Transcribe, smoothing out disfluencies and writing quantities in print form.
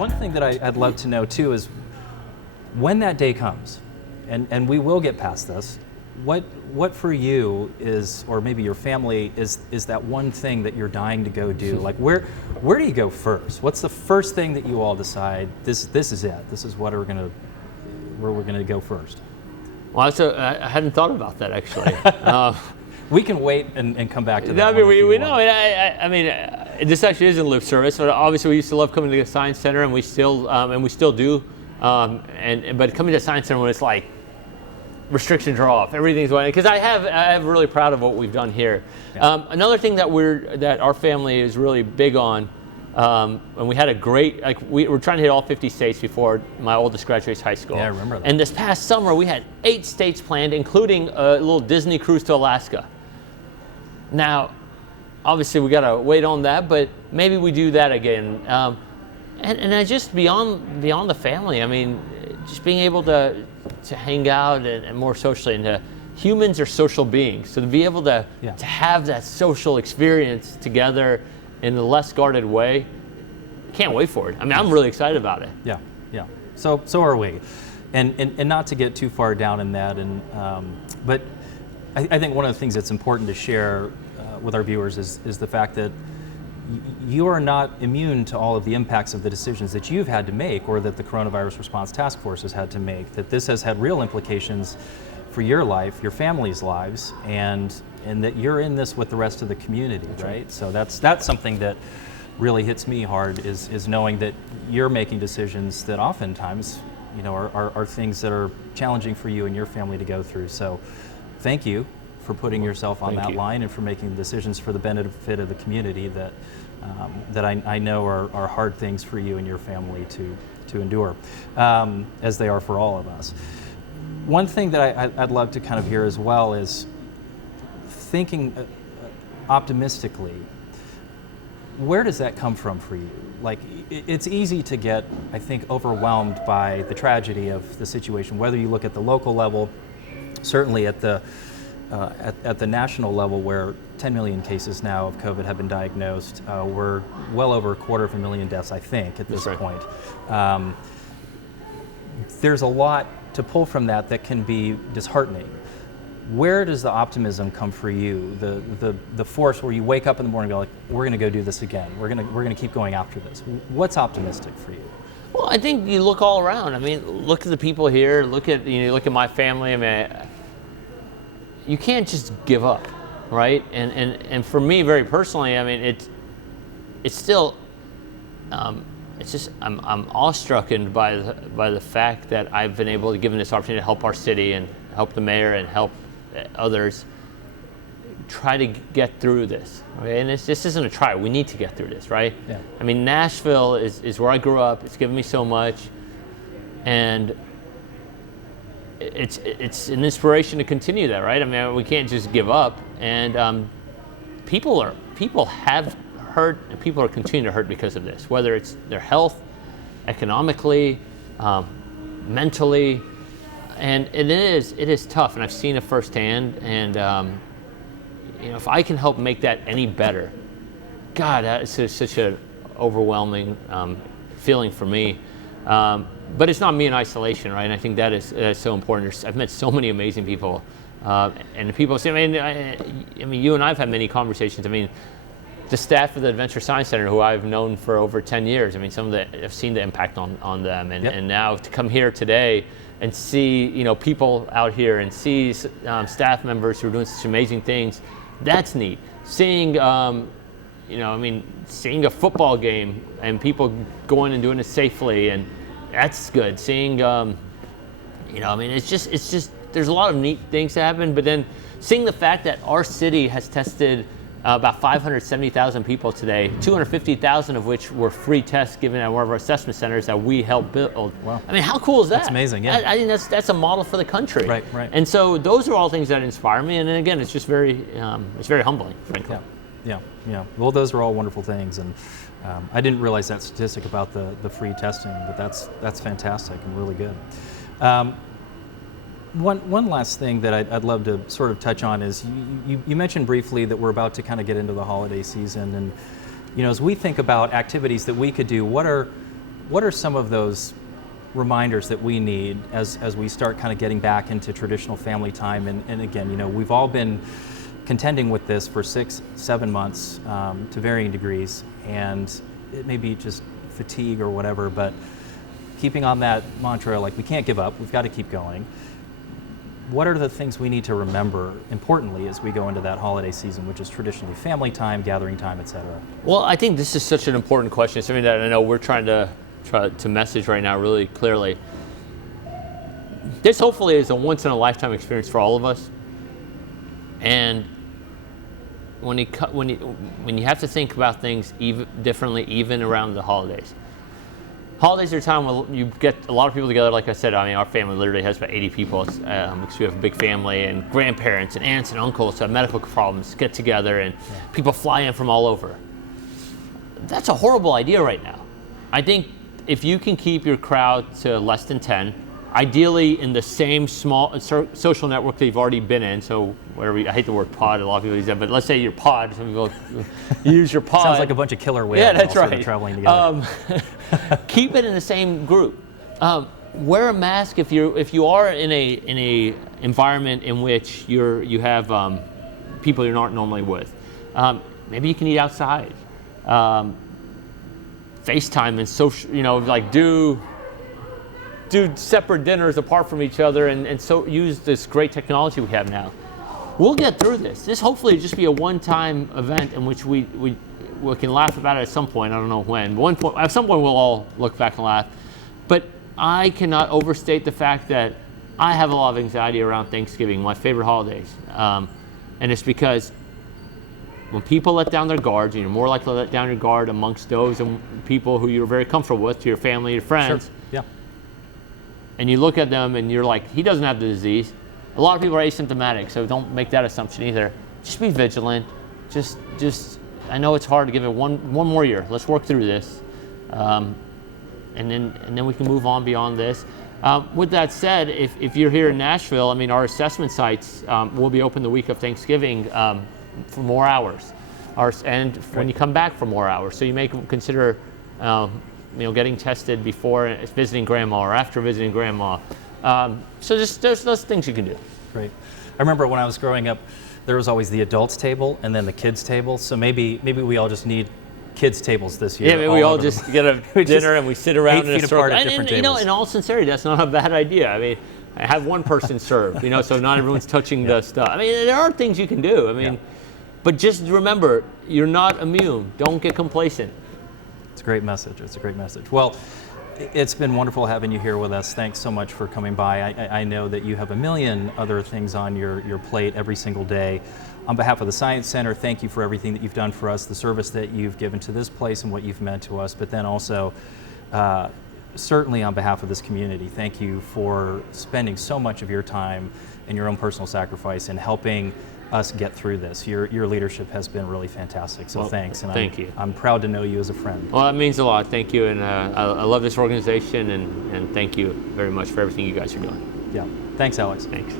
One thing that I'd love to know too is when that day comes, and we will get past this, what for you is, or maybe your family, is that one thing that you're dying to go do? Like where do you go first? What's the first thing that you all decide, this is it, this is what where we're gonna go first? Well, I hadn't thought about that actually. We can wait and come back to that. No, I mean, we know. I mean, this actually is in lip service. But obviously, we used to love coming to the Science Center, and we still do. But coming to the Science Center when it's like restrictions are off, everything's going. Because I'm really proud of what we've done here. Yeah. Another thing that our family is really big on, and we had a great, we were trying to hit all 50 states before my oldest graduates high school. Yeah, I remember that. And this past summer, we had 8 states planned, including a little Disney cruise to Alaska. Now, obviously, we got to wait on that, but maybe we do that again. And I just beyond the family, I mean, just being able to hang out and more socially, and humans are social beings, so to be able to have that social experience together in a less guarded way, can't wait for it. I mean, I'm really excited about it. Yeah. So are we, and not to get too far down in that, but I think one of the things that's important to share with our viewers is the fact that you are not immune to all of the impacts of the decisions that you've had to make, or that the Coronavirus Response Task Force has had to make, that this has had real implications for your life, your family's lives, and that you're in this with the rest of the community, right? So that's something that really hits me hard, is knowing that you're making decisions that oftentimes, are things that are challenging for you and your family to go through. So thank you for putting yourself on that line, and for making decisions for the benefit of the community that I know are hard things for you and your family to endure, as they are for all of us. One thing that I'd love to kind of hear as well is thinking optimistically. Where does that come from for you? Like, it's easy to get, I think, overwhelmed by the tragedy of the situation, whether you look at the local level, certainly at the national level, where 10 million cases now of COVID have been diagnosed. We're well over 250,000 deaths, I think, at this point. There's a lot to pull from that can be disheartening. Where does the optimism come for you? The force where you wake up in the morning and go, like, we're going to go do this again. We're going to keep going after this. What's optimistic for you? Well, I think you look all around. I mean, look at the people here. Look at my family. I mean, you can't just give up, right? And for me, very personally, I mean, it's still, it's just I'm awestruck by the fact that I've been able to given this opportunity to help our city and help the mayor and help others try to get through this. Okay? And this isn't a try. We need to get through this, right? Yeah. I mean, Nashville is where I grew up. It's given me so much, and it's an inspiration to continue that, right? I mean, we can't just give up. And people have hurt, and people are continuing to hurt because of this, whether it's their health, economically, mentally, and it is tough. And I've seen it firsthand. And if I can help make that any better, God, that's such an overwhelming feeling for me. But it's not me in isolation, right? And I think that is so important. I've met so many amazing people, and people say, I mean, you and I've had many conversations. I mean, the staff of the Adventure Science Center, who I've known for over 10 years, I mean, I've seen the impact on them, and now to come here today and see, people out here and see staff members who are doing such amazing things, that's neat. Seeing, seeing a football game and people going and doing it safely, and that's good. Seeing, it's just there's a lot of neat things to happen, but then seeing the fact that our city has tested about 570,000 people today, 250,000 of which were free tests given at one of our assessment centers that we helped build. Wow. I mean, how cool is that? That's amazing, yeah. I think that's a model for the country. Right. And so those are all things that inspire me, and then again, it's just very humbling, frankly. Yeah. Well, those are all wonderful things, and I didn't realize that statistic about the free testing, but that's fantastic and really good. One last thing that I'd love to sort of touch on is you mentioned briefly that we're about to kind of get into the holiday season, and as we think about activities that we could do, what are what are some of those reminders that we need as we start kind of getting back into traditional family time? And again, we've all been contending with this for 6-7 months to varying degrees, and it may be just fatigue or whatever, but keeping on that mantra, like, we can't give up, we've got to keep going. What are the things we need to remember importantly as we go into that holiday season, which is traditionally family time, gathering time, etc.? Well, I think this is such an important question. It's something that I know we're trying to message right now really clearly. This hopefully is a once in a lifetime experience for all of us. And when you have to think about things differently, even around the holidays. Holidays are a time when you get a lot of people together. Like I said, I mean, our family literally has about 80 people because we have a big family, and grandparents and aunts and uncles who have medical problems get together, and people fly in from all over. That's a horrible idea right now. I think if you can keep your crowd to less than 10, ideally in the same small social network that you've already been in, so whatever, I hate the word pod, a lot of people use that, but let's say your pod, some people use your pod. Sounds like a bunch of killer whales. Yeah, that's right. Traveling together. Keep it in the same group. Wear a mask if you are in a environment in which you have people you're not normally with. Maybe you can eat outside. FaceTime and social, like do separate dinners apart from each other, and so use this great technology we have now. We'll get through this. This hopefully will just be a one-time event in which we can laugh about it at some point. I don't know when. At some point we'll all look back and laugh. But I cannot overstate the fact that I have a lot of anxiety around Thanksgiving, my favorite holidays. And it's because when people let down their guards, and you're more likely to let down your guard amongst those and people who you're very comfortable with, to your family, your friends. Sure. Yeah. And you look at them and you're like, he doesn't have the disease. A lot of people are asymptomatic, so don't make that assumption either. Just be vigilant. Just I know it's hard to give it one more year. Let's work through this. And then we can move on beyond this. With that said, if you're here in Nashville, I mean, our assessment sites will be open the week of Thanksgiving for more hours, when you come back for more hours. So you may consider getting tested before visiting grandma or after visiting grandma. So there's those things you can do. Great. I remember when I was growing up, there was always the adults table and then the kids table. So maybe we all just need kids tables this year. Yeah, maybe we all just get a dinner and we sit around in a circle. And in all sincerity, that's not a bad idea. I mean, I have one person serve, so not everyone's touching the stuff. I mean, there are things you can do. I mean, but just remember, you're not immune. Don't get complacent. It's a great message. It's a great message. Well, it's been wonderful having you here with us. Thanks so much for coming by. I know that you have a million other things on your plate every single day. On behalf of the Science Center, thank you for everything that you've done for us, the service that you've given to this place and what you've meant to us, but then also certainly on behalf of this community, thank you for spending so much of your time and your own personal sacrifice in helping us get through this. Your leadership has been really fantastic, so thanks. And thank you. I'm proud to know you as a friend. Well, that means a lot. Thank you, and I love this organization, and thank you very much for everything you guys are doing. Yeah, thanks, Alex. Thanks.